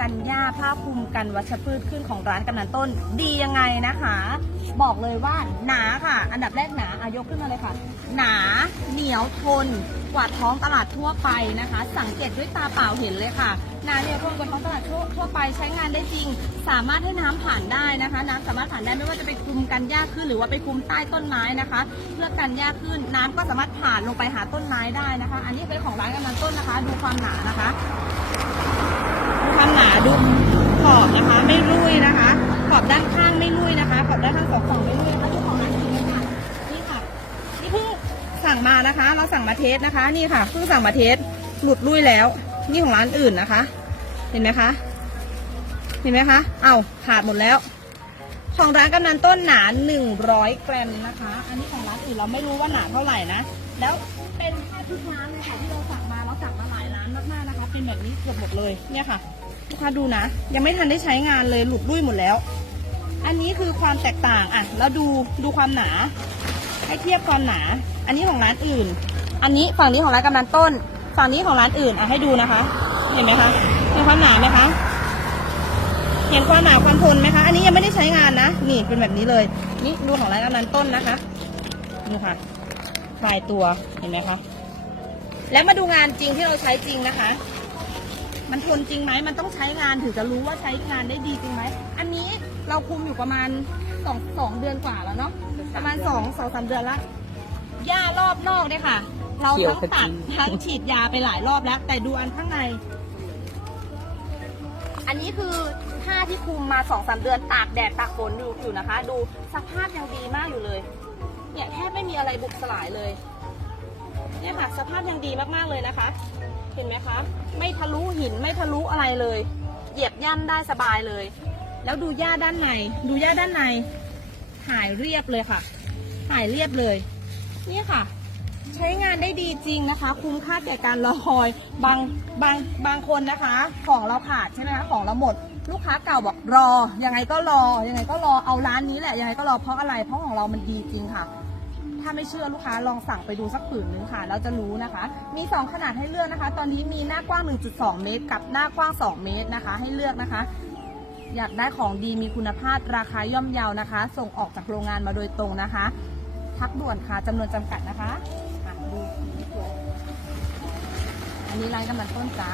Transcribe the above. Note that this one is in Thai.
กันหญ้าผ้าคลุมกันวัชพืชขึ้นของร้านกำนันต้น ดียังไงนะคะ บอกเลยว่าหนาค่ะ อันดับแรกหนาอายกขึ้นมาเลยค่ะ หนาเหนียวทนกว่าท้องตลาดทั่วไปนะคะ สังเกตด้วยตาเปล่าเห็นเลยค่ะหนาเหนียวทนกว่าท้องตลาดทั่วทั่วไปใช้งานได้จริง สามารถให้น้ำผ่านได้นะคะน้ำสามารถผ่านได้ไม่ว่าจะไปคลุมกันหญ้าขึ้นหรือว่าไปคลุมใต้ต้นไม้นะคะ เพื่อกันหญ้าขึ้นน้ำก็สามารถผ่านลงไปหาต้นไม้ได้นะคะ อันนี้เป็นของร้านกำนันต้นนะคะ ดูความหนานะคะ ความหนาดูขอบนะคะ ไม่รุ่ยนะคะ ขอบด้านข้างไม่รุ่ยนะคะขอบด้านข้างสองฝั่งไม่รุ่ยนะคะทุกของหนาจริงนะคะนี่ค่ะนี่เพิ่งสั่งมานะคะ เราสั่งมาเทสนะคะ นี่ค่ะเพิ่งสั่งมาเทสหลุดรุ่ยแล้ว นี่ของร้านอื่นนะคะ เห็นไหมคะ เห็นไหมคะ เอาขาดหมดแล้ว ของร้านกำนันต้นหนา 100 กรัมนะคะ อันนี้ของร้านอื่นเราไม่รู้ว่าหนาเท่าไหร่นะ แล้วเป็นผ้าชุบน้ำเลยค่ะที่เราสั่งมาเราสั่งมาหลายร้านมากๆนะคะ เป็นแบบนี้เกือบหมดเลยเนี่ยค่ะลูกค้าดูนะ ยังไม่ทันได้ใช้งานเลยหลุดรุ่ยหมดแล้ว อันนี้คือความแตกต่างอะแล้วดูดูความหนา ให้เทียบความหนา อันนี้ของร้านอื่น อันนี้ฝั่งนี้ของร้านกำนันต้น ฝั่งนี้ของร้านอื่นอะให้ดูนะคะ เห็นไหมคะเห็นความหนาไหมคะ เห็นความหนาความทนไหมคะ อันนี้ยังไม่ได้ใช้งานนะ นี่เป็นแบบนี้เลย นี่ดูของร้านกำนันต้นนะคะ ดูค่ะปลายตัว เห็นไหมคะ แล้วมาดูงานจริงที่เราใช้จริงนะคะ มันทนจริงไหม มันต้องใช้งานถึงจะรู้ว่าใช้งานได้ดีจริงไหม อันนี้เราคุมอยู่ประมาณสองสองเดือนกว่าแล้วเนาะ ประมาณสองสองสามเดือนละ หญ้ารอบนอกเนี่ยค่ะ เราทั้งตัดทั้งฉีดยาไปหลายรอบแล้ว แต่ดูอันข้างใน อันนี้คือผ้าที่คุมมาสองสามเดือนตากแดดตากฝนอยู่อยู่นะคะ ดูสภาพยังดีมากอยู่เลย เนี่ยแทบไม่มีอะไรบุบสลายเลย เนี่ยค่ะสภาพยังดีมากๆเลยนะคะ เห็นไหมคะ ไม่ทะลุหินไม่ทะลุอะไรเลย เหยียบย่ำได้สบายเลย แล้วดูหญ้าด้านใน ดูหญ้าด้านในหายเรียบเลยค่ะ หายเรียบเลย เนี่ยค่ะ ใช้งานได้ดีจริงนะคะ คุ้มค่าแก่การรอคอยบางบางบางคนนะคะ ของเราขาดใช่ไหมคะของเราหมด ลูกค้าเก่าบอกรอ ยังไงก็รอ ยังไงก็รอเอาร้านนี้แหละยังไงก็รอเพราะอะไรเพราะของเรามันดีจริงค่ะ ถ้าไม่เชื่อลูกค้าลองสั่งไปดูสักผืนนึงค่ะแล้วจะรู้นะคะ มี 2 ขนาดให้เลือกนะคะ ตอนนี้มีหน้ากว้าง 1.2 เมตร กับหน้ากว้าง 2 เมตรนะคะ ให้เลือกนะคะอยากได้ของดีมีคุณภาพราคาย่อมเยาวนะคะ ส่งออกจากโรงงานมาโดยตรงนะคะ ทักด่วนค่ะจำนวนจำกัดนะคะ อันนี้ไร้น้ำมันต้นจ้า